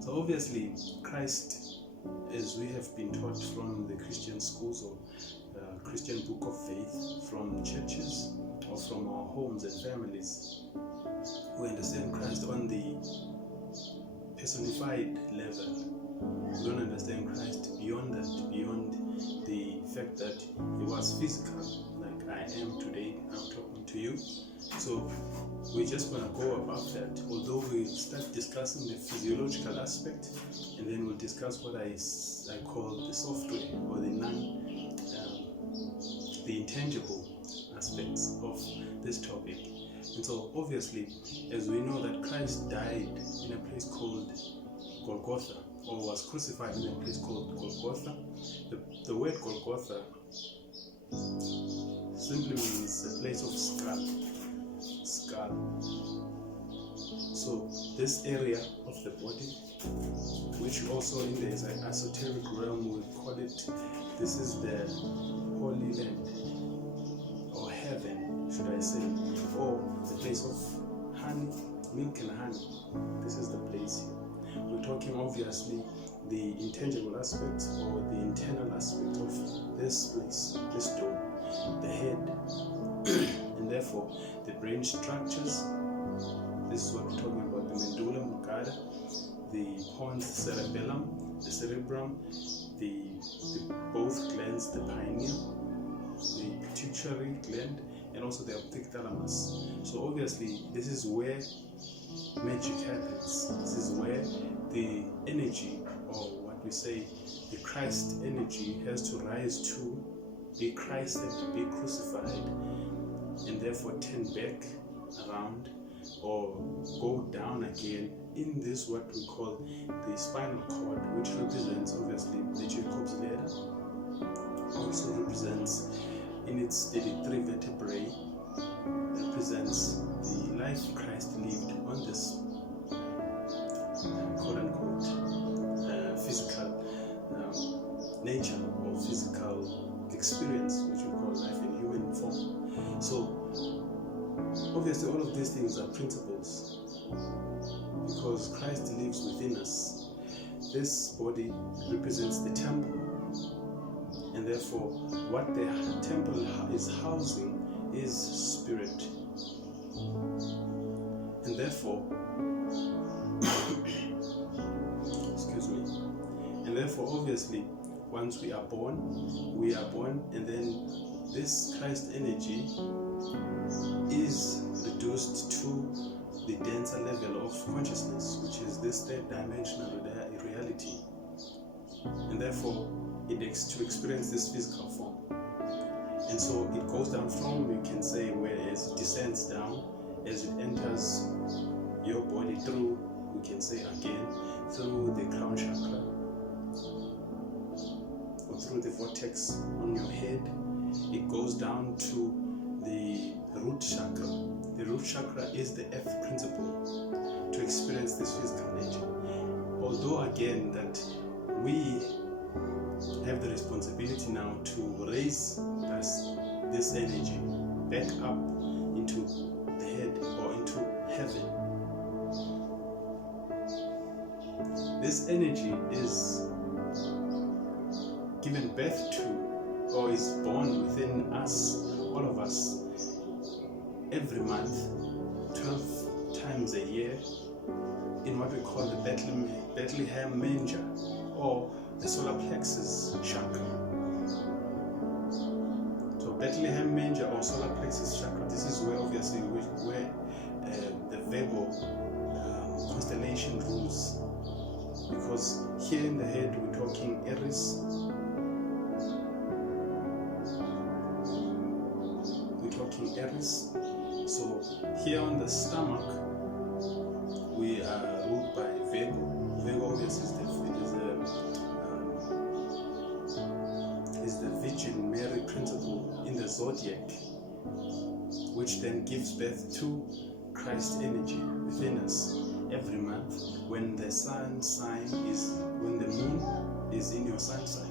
So obviously Christ, as we have been taught from the Christian schools or Christian book of faith, from churches or from our homes and families, we understand Christ on the personified level. We don't understand Christ beyond that, beyond the fact that he was physical, like I am today, I'm talking to you. So we're just going to go above that, although we'll start discussing the physiological aspect, and then we'll discuss what I call the software or the intangible aspects of this topic. And so obviously, as we know that Christ died in a place called Golgotha, or was crucified in a place called Golgotha. The word Golgotha simply means a place of skull. So this area of the body, which also in the esoteric realm we call it, this is the Holy Land, or heaven, should I say, or the place of honey, milk and honey. This is the place here. We're talking obviously the intangible aspect or the internal aspect of this place, this dome, the head, and therefore the brain structures. This is what we're talking about: the medulla oblongata, the pons cerebellum, the cerebrum, the both glands, the pineal, the pituitary gland, and also the optic thalamus. So obviously this is where magic happens. This is where the energy, or what we say, the Christ energy, has to rise to be Christ and to be crucified, and therefore turn back around or go down again in this what we call the spinal cord, which represents obviously the Jacob's ladder, also represents in its 33 vertebrae, represents the life Christ lived on this quote-unquote physical nature or physical experience, which we call life in human form. So obviously all of these things are principles, because Christ lives within us. This body represents the temple, and therefore what the temple is housing is spirit. And therefore excuse me, and therefore obviously once we are born, and then this Christ energy is reduced to the denser level of consciousness, which is this third dimensional reality, and therefore it to experience this physical form. And so it goes down from, you can say, whereas it descends down as it enters your body through, we can say again, through the crown chakra or through the vortex on your head. It goes down to the root chakra. The root chakra is the earth principle to experience this physical nature. Although again that we have the responsibility now to raise this energy back up into the head or into heaven. This energy is given birth to, or is born within us, all of us, every month, 12 times a year, in what we call the Bethlehem manger, or the solar plexus chakra. So Bethlehem manger or solar plexus chakra, this is where obviously where the Virgo constellation rules, because here in the head we're talking Aries, so here on the stomach we are ruled by Virgo. Virgo obviously is the Virgin Mary principle in the zodiac, which then gives birth to Christ energy within us every month when the when the moon is in your sun sign.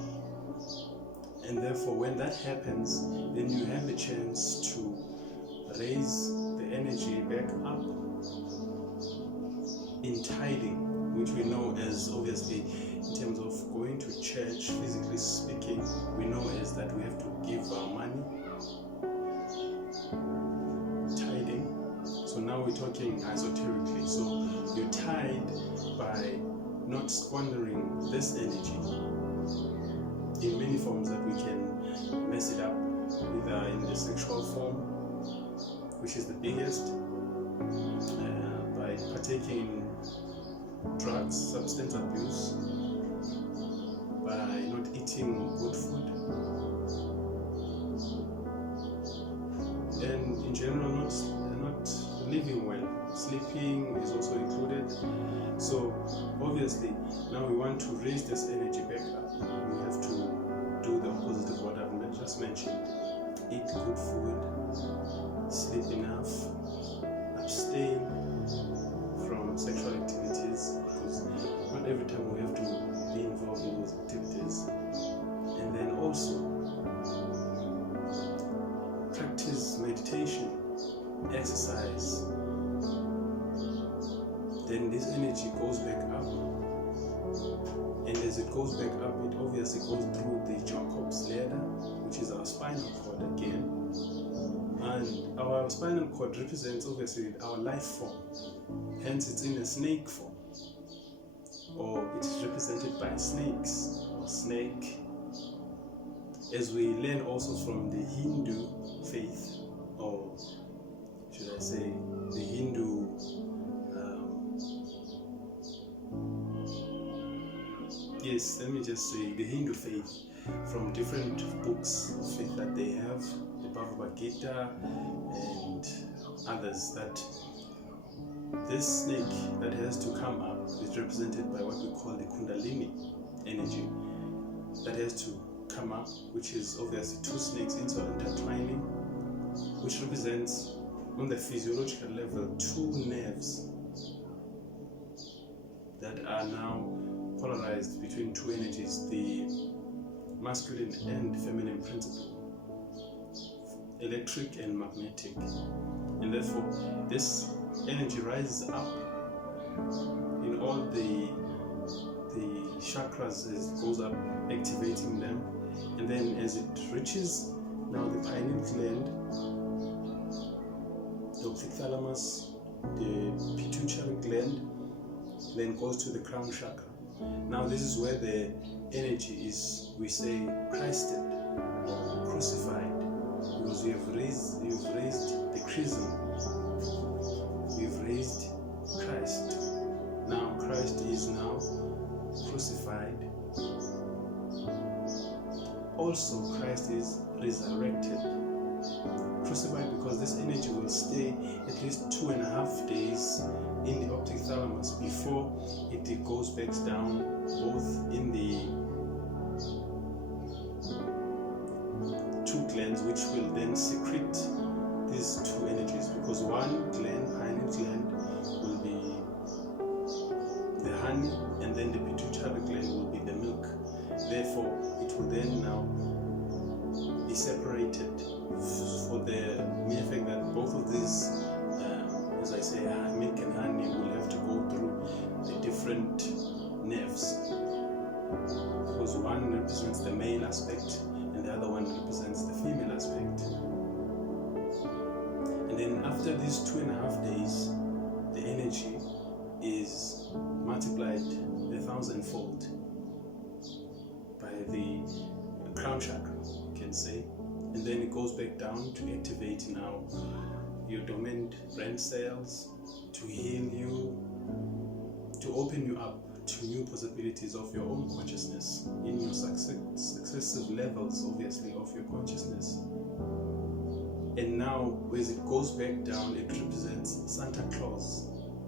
And therefore when that happens, then you have the chance to raise the energy back up in tithing, which we know as, obviously, in terms of going to church, physically speaking, we know as that we have to give our money, tithing. So now we're talking esoterically. So you tithe by not squandering this energy in many forms that we can mess it up, either in the sexual form, which is the biggest, by partaking in drugs, substance abuse, by not eating good food, and in general not living well. Sleeping is also included. So obviously now we want to raise this energy back up. We have to do the opposite of what I've just mentioned. Eat good food, sleep enough, abstain from sexual activities, because not every time we have to be involved in those activities. And then also practice meditation, exercise. Then this energy goes back up, and as it goes back up, it obviously goes through the Jacob's ladder, which is our spinal cord again. And our spinal cord represents obviously our life form, hence it's in a snake form, or it is represented by snakes or snake, as we learn also from the Hindu faith, or should I say the Hindu yes, let me just say the Hindu faith, from different books of faith that they have, the Bhagavad Gita and others, that this snake that has to come up is represented by what we call the Kundalini energy that has to come up, which is obviously two snakes intertwining, which represents on the physiological level two nerves that are now polarized between two energies, the masculine and feminine principle, electric and magnetic. And therefore this energy rises up in all the chakras as it goes up, activating them, and then as it reaches now the pineal gland, the optic thalamus, the pituitary gland, then goes to the crown chakra. Now this is where the energy is, we say, Christed, crucified, because you've raised the chrism, you've raised Christ. Now Christ is now crucified. Also Christ is resurrected. Crucified because this energy will stay at least 2.5 days in the optic thalamus before it goes back down, both in the two glands, which will then secrete these two energies, because one gland, pineal gland, will be the honey, and then the pituitary gland will be the milk. Therefore it will then now be separated, for the mere fact that both of these, as I say, milk and honey, will have to go through the different nerves, because one represents the male aspect and the other one represents the female aspect. And then after these 2.5 days, the energy is multiplied 1,000-fold by the crown chakra, you can say. And then it goes back down to activate now your dormant brain cells, to heal you, to open you up to new possibilities of your own consciousness in your successive levels, obviously, of your consciousness. And now as it goes back down, it represents Santa Claus,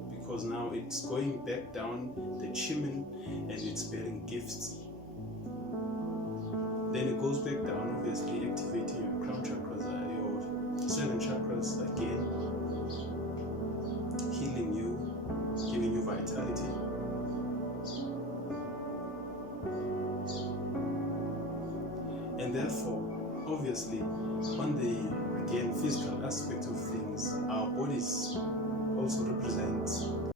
because now it's going back down the chimney and it's bearing gifts. Then it goes back down, obviously activating your crown chakras, your 7 chakras again, healing you, giving you vitality. And therefore, obviously, on the, again, physical aspect of things, our bodies also represent